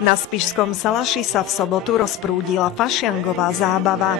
Na Spišskom Salaši sa v sobotu rozprúdila fašiangová zábava.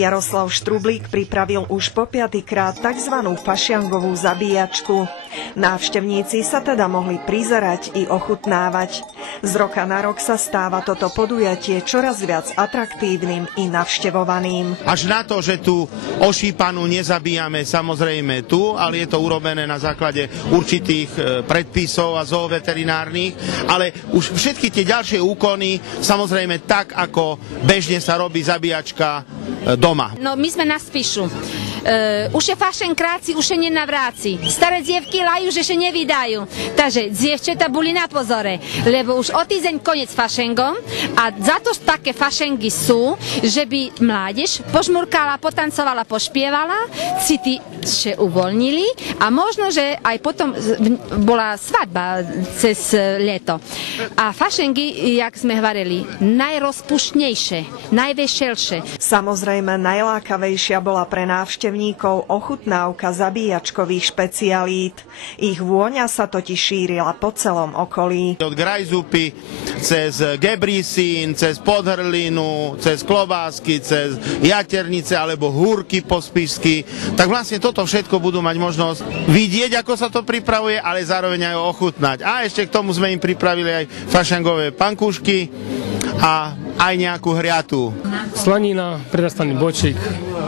Jaroslav Štrublík pripravil už po 5-krát tzv. Fašiangovú zabíjačku. Návštevníci sa teda mohli prizerať i ochutnávať. Z roka na rok sa stáva toto podujatie čoraz viac atraktívnym i navštevovaným. Až na to, že tú ošípanú nezabíjame samozrejme tu, ale je to urobené na základe určitých predpisov a zooveterinárnych, ale už všetky tie ďalšie úkony samozrejme tak, ako bežne sa robí zabíjačka doma. No my sme na Spišu. Už je fašenkráci, už je nenavráci. Staré dievky lajú, že še nevydajú. Takže dievčatá boli na pozore, lebo už o týždeň koniec fašengom a za to také fašengy sú, že by mládež požmurkala, potancovala, pošpievala, city še uvoľnili a možno, že aj potom bola svadba cez leto. A fašengy, jak sme hovorili, najrozpuštnejšie, najveselšie. Samozrejme najlákavejšia bola pre návštevníkov ochutnávka zabíjačkových špecialít. Ich vôňa sa totiž šírila po celom okolí. Od grajzupy cez gebrísín, cez podhrlinu, cez klobásky, cez jaternice alebo húrky po spišsky. Tak vlastne toto všetko budú mať možnosť vidieť, ako sa to pripravuje, ale zároveň aj ochutnať. A ešte k tomu sme im pripravili aj fašangové pankúšky a aj nejakú hriatu. Slanina, predastaný bočík,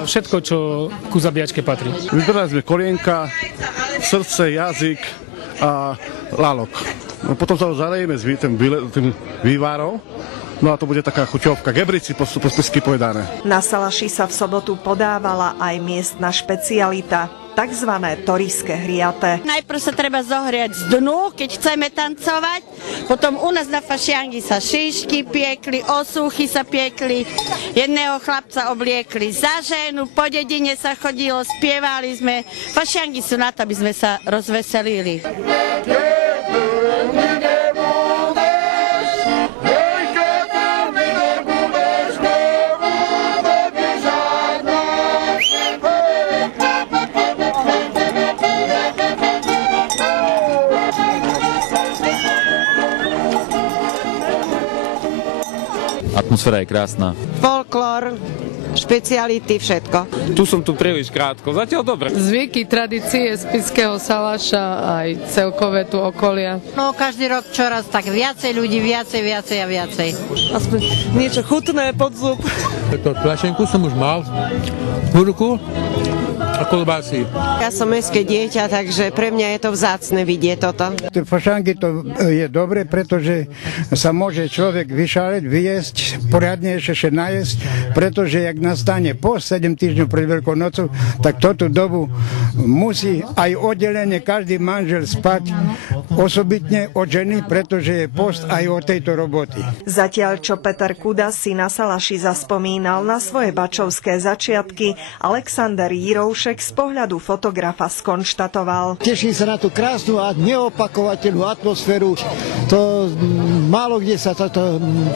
všetko, čo ku zabíjačke patrí. Vybrali sme kolienka, srdce, jazyk a lalok. No, potom sa ho zalejeme s tým vývarou. No a to bude taká chuťovka. Gebrici po spišsky povedané. Na Salaši sa v sobotu podávala aj miestna špecialita, takzvané torijské hriate. Najprv sa treba zohriať z dnu, keď chceme tancovať. Potom u nás na fašiangi sa šišky piekli, osúchy sa piekli. Jedného chlapca obliekli za ženu, po dedine sa chodilo, spievali sme. Fašiangi sú na to, aby sme sa rozveselili. Atmosféra je krásna. Folklór, špeciality, všetko. Tu som tu príliš krátko, zatiaľ dobre. Zvyky, tradície Spišského Salaša, aj celkové tu okolia. No každý rok čoraz tak viacej ľudí, viacej a viacej. Aspoň niečo chutné pod zub. Túto fľašenku som už mal, húrku a kolbásy. Ja som mestské dieťa, takže pre mňa je to vzácne vidieť toto. Fašanky to je dobre, pretože sa môže človek vyšáliť, vyjesť, poriadne ešte najesť, pretože jak nastane po 7 týždňov pred Veľkou nocou, tak toto dobu musí aj oddelenie každý manžel spať osobitne od ženy, pretože je post aj od tejto roboty. Zatiaľ, čo Peter Kudas si na Salaši zaspomínal na svoje bačovské začiatky, Alexander Jiroušek z pohľadu fotografa skonštatoval. Teším sa na tú krásnu a neopakovateľnú atmosféru. To málo kde sa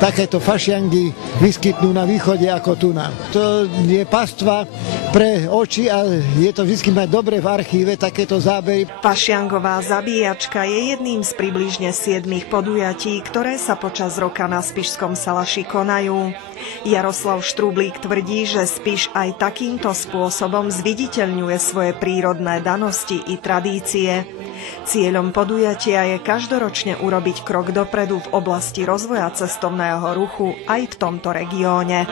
takéto fašiangy vyskytnú na východe ako tu nám. To je pastva pre oči a je to vždy mať dobre v archíve takéto zábery. Fašiangová zabíjačka je jedným z približne 7 podujatí, ktoré sa počas roka na Spišskom Salaši konajú. Jaroslav Štrublík tvrdí, že Spiš aj takýmto spôsobom zviditeľňuje svoje prírodné danosti i tradície. Cieľom podujatia je každoročne urobiť krok dopredu v oblasti rozvoja cestovného ruchu aj v tomto regióne.